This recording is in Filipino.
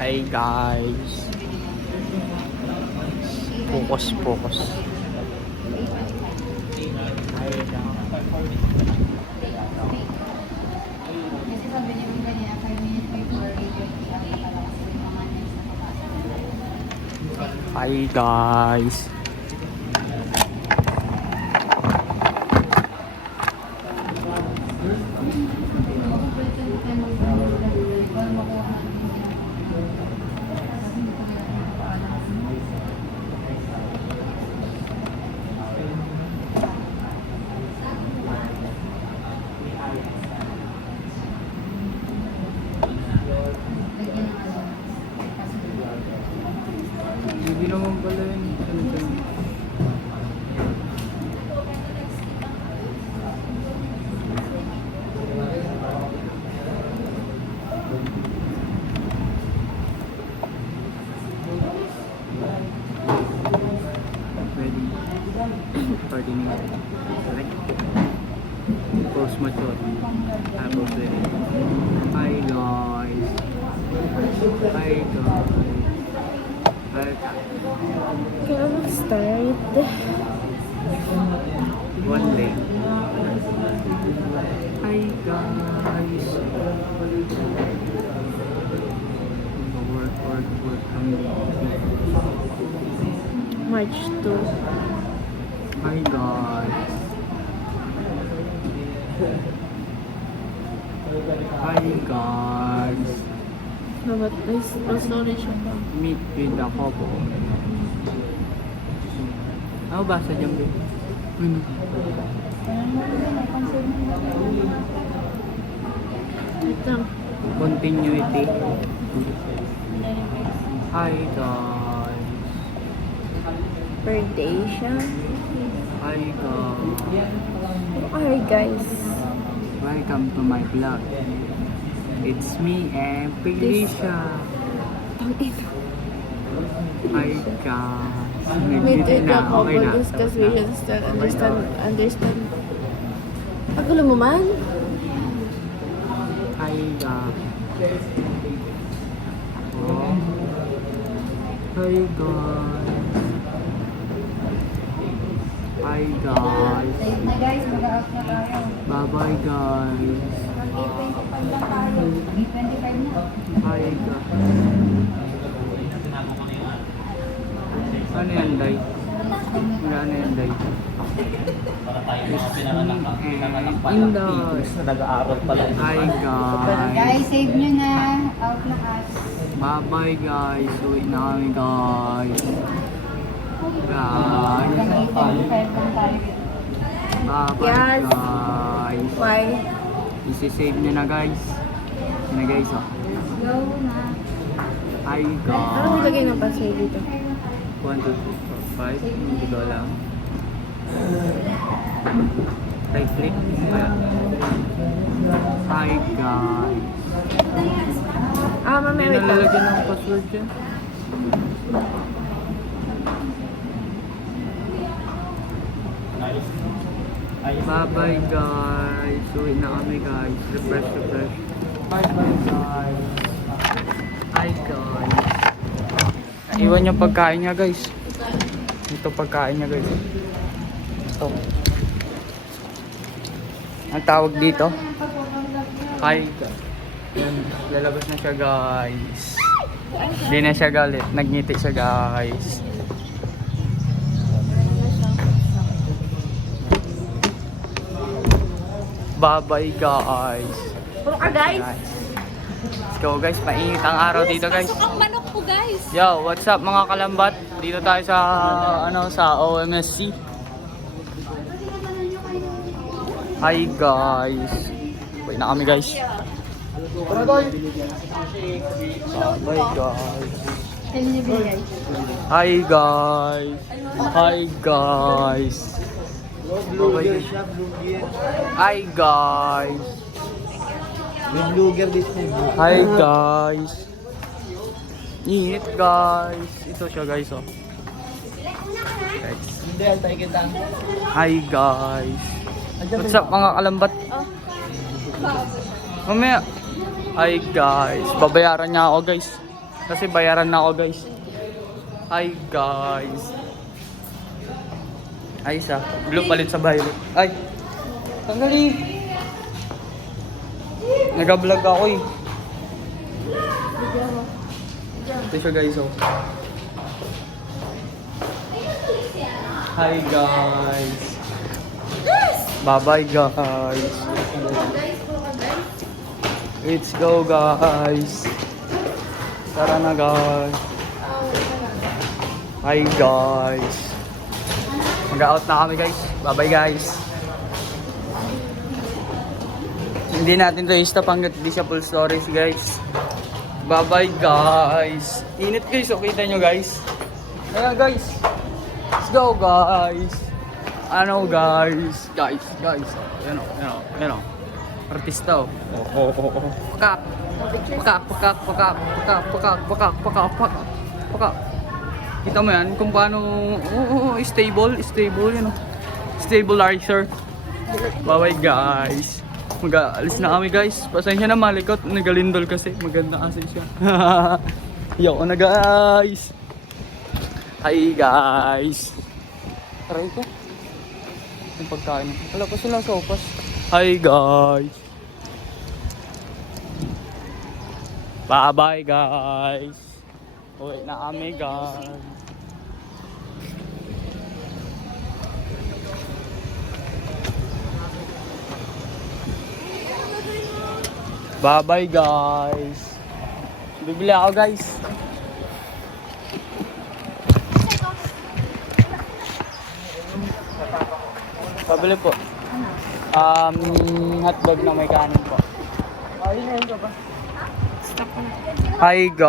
Hi guys. Focus. Kasi sabi niyo ganyan, 5 minutes before Hi guys. Hindi naman pala yun. Ready? 30 minutes. Correct? Post mature. Tapos ready. Hi guys. Hi guys. Kaya mag-start. One day. Hi guys. Work kami. March 2. Hi guys. Hi guys. Dapat resolution ba? Meet with the couple. Ano basa dyan ba? Ano? Ito. Continuity. Hi guys. Per day siya. Hi guys. Hi guys. Welcome to my vlog. It's me and Felicia. Ang ito. Hi guys. Meet with the couple, Okay na. discuss Tapos na. visions, understand. Pagulo mo man? Hi guys. Oh. Hi guys. Hi guys. Ayun na guys, mag-out na tayo. Bye bye guys. Mag-8:25 lang tayo. 8:25 na. Hi guys. Ano yan, Day? Wala na yan, Day. Indoors. Nag-aaral pala. Hi guys. Guys, save nyo na. Out na us. Bye bye guys. Uwi na kami guys. Guys. Hanggang 8:25 lang tayo. Bye bye Yes. guys. Why? Isi-save nyo na guys. Yan na guys oh. Go na. Hi Ano guys. nilagay ng password dito? 1, 2, 3, 4, 5. Hindi ko lang. Right click. Ayan. Hi guys. Mamaya Hindi wait lang. nalalagyan ng password dyan. Bye bye guys. Uwi na kami guys. Refresh. Bye bye guys. Hi guys. Iwan yung pagkain niya guys. Ito pagkain niya guys. Ito. Ang tawag dito. Hi guys. Yan, lalabas na siya guys. Hindi na siya galit. Nagngiti siya guys. Bye bye guys. Puro ka guys. Let's go guys. Mainit ang araw dito guys. Pasok ang manok po guys. Yo, what's up mga kalambat? Dito tayo sa sa OMSC. Hi guys. Uwi na kami guys. Bye guys. Save nyo binigay. Hi guys. Hi guys. Hi guys. May vlogger dito. Hi guys. Init guys. Ito siya guys oh. Guys. Hindi, antay kita. Hi guys. What's up mga kalambat? Mamaya. Hi guys. Babayaran niya ako guys. Kasi bayaran na ako guys. Hi guys. Ay isa. Blue palit sa violet. Ay. Tanggalin. Nag-vlog ako eh. Ito siya guys oh. Hi guys. Bye bye guys. Let's go guys. Tara na guys. Hi guys. Mag-out na kami guys. Bye bye guys. Hindi natin to i-stop hanggat di siya full storage guys. Bye bye guys. Init guys, so kita nyo guys. Ayan guys. Let's go guys. Ano guys. Guys. Yan o. Artista o. Pakak. Kita mo yan kung paano stable yan o. Stabilizer. Bye bye guys. Mag-aalis na kami guys. Pasensya na malikot. Nagalindol kasi. Maganda kasi siya. Yo na guys. Hi guys. Tara ito. Yung pagkain. Wala pa sila sopas. Hi guys. Bye bye guys. Uwi na kami guys. Bye bye guys. Bibili ako guys. Pabili po. Hotdog na may kanin po. Hi go.